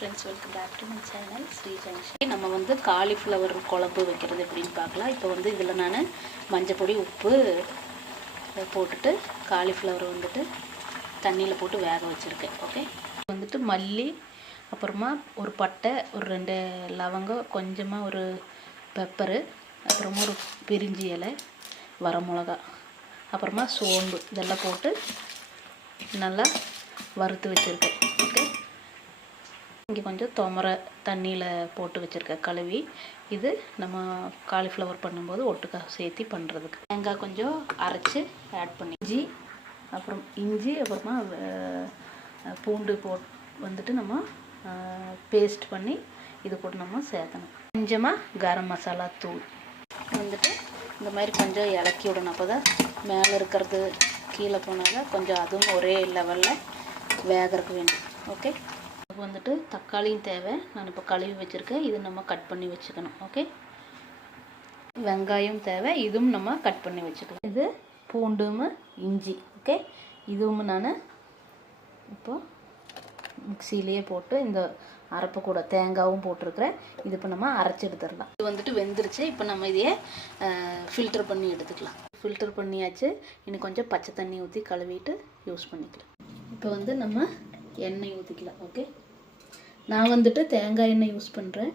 Friends, welcome back to my channel Sri junction. நம்ம வந்து cauliflower குழம்பு வைக்கிறது எப்படின்னு பார்க்கலாம். இப்போ வந்து இதில் நான் மஞ்சப்பொடி உப்பு போட்டுட்டு காலிஃப்ளவர் வந்துட்டு தண்ணியில் போட்டு வேக வச்சுருக்கேன். ஓகே, வந்துட்டு மல்லி, அப்புறமா ஒரு பட்டை, ஒரு 2 லவங்கம், கொஞ்சமாக ஒரு பெப்பரு, அப்புறமா ஒரு பிரிஞ்சி இலை, வரமிளகா, அப்புறமா சோம்பு இதெல்லாம் போட்டு நல்லா வறுத்து வச்சுருக்கேன். ஓகே, இங்கே கொஞ்சம் துவரை தண்ணியில் போட்டு வச்சுருக்கேன் கழுவி. இது நம்ம காலிஃப்ளவர் பண்ணும்போது ஒட்டுக்காக சேர்த்து பண்ணுறதுக்கு. தேங்காய் கொஞ்சம் அரைச்சி ஆட் பண்ணி இஞ்சி அப்புறமா பூண்டு வந்துட்டு நம்ம பேஸ்ட் பண்ணி இது கூட நம்ம சேர்க்கணும். கொஞ்சமாக கரம் மசாலா தூள் வந்துட்டு இந்த மாதிரி கொஞ்சம் இலக்கி விடணும். அப்போ தான் மேலே இருக்கிறது கீழே போனால கொஞ்சம் அதுவும் ஒரே லெவலில் வேகிறதுக்கு வேண்டும். ஓகே, இப்போ வந்துட்டு தக்காளியும் தேவை. நான் இப்போ கழுவி வச்சுருக்கேன். இது நம்ம கட் பண்ணி வச்சுக்கணும். ஓகே, வெங்காயம் தேவை. இதுவும் நம்ம கட் பண்ணி வச்சுக்கலாம். இது பூண்டும் இஞ்சி. ஓகே, இதுவும் நான் இப்போது மிக்சியிலேயே போட்டு இந்த அரைப்பை கூட தேங்காயும் போட்டிருக்கிறேன். இது இப்போ நம்ம அரைச்சி எடுத்துடலாம். இது வந்துட்டு வெந்துருச்சு. இப்போ நம்ம இதையே ஃபில்டர் பண்ணி எடுத்துக்கலாம். ஃபில்டர் பண்ணியாச்சு. இன்னும் கொஞ்சம் பச்சை தண்ணி ஊற்றி கழுவிட்டு யூஸ் பண்ணிக்கலாம். இப்போ வந்து நம்ம எண்ணெய் ஊற்றிக்கலாம். ஓகே, நான் வந்துட்டு தேங்காய் எண்ணெய் யூஸ் பண்ணுறேன்.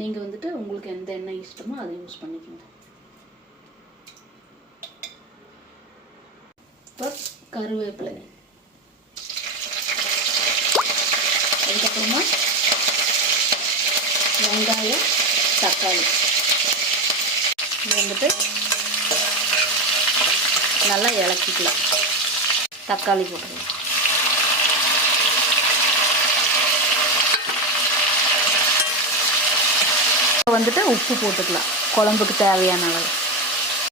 நீங்கள் வந்துட்டு உங்களுக்கு எந்த எண்ணெய் இஷ்டமோ அதை யூஸ் பண்ணிக்கோங்க. இப்போ கருவேப்பிலை, அதுக்கப்புறமா வெங்காயம், தக்காளி இது வந்துட்டு நல்லா இலக்கிக்கலாம். தக்காளி போட்டுக்கலாம். வந்துட்டு உப்பு போட்டுக்கலாம் குழம்புக்கு தேவையான அளவு.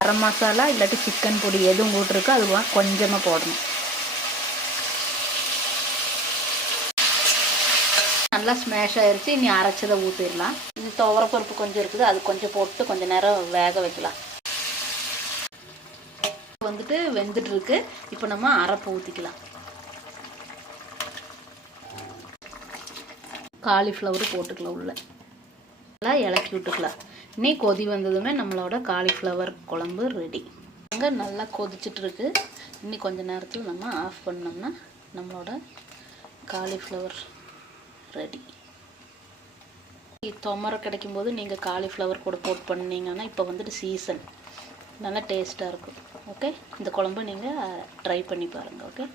கரம் மசாலா இல்லாட்டி சிக்கன் பொடி எதுவும் போட்டிருக்கோ அது கொஞ்சமாக போடணும். நல்லா ஸ்மேஷ் ஆயிடுச்சு. இனி அரைச்சதை ஊற்றிடலாம். இது துவரப்பருப்பு கொஞ்சம் இருக்குது, அது கொஞ்சம் போட்டு கொஞ்சம் நேரம் வேக வைக்கலாம். வந்துட்டு வெந்துட்டு இருக்கு. இப்போ நம்ம அரைப்பு ஊற்றிக்கலாம். காலிஃப்ளவர் போட்டுக்கலாம். உள்ள நல்லா இலக்கி விட்டுக்கலாம். இன்னி கொதி வந்ததுமே நம்மளோட காலிஃப்ளவர் குழம்பு ரெடி. அங்கே நல்லா கொதிச்சுட்ருக்கு. இன்னும் கொஞ்சம் நேரத்தில் நம்ம ஆஃப் பண்ணோம்னா நம்மளோட காலிஃப்ளவர் ரெடி. துவரை கிடைக்கும்போது நீங்கள் காலிஃப்ளவர் கூட போட்டு பண்ணிங்கன்னா இப்போ வந்துட்டு சீசன் நல்லா டேஸ்ட்டாக இருக்கும். ஓகே, இந்த குழம்பு நீங்கள் ட்ரை பண்ணி பாருங்கள். ஓகே.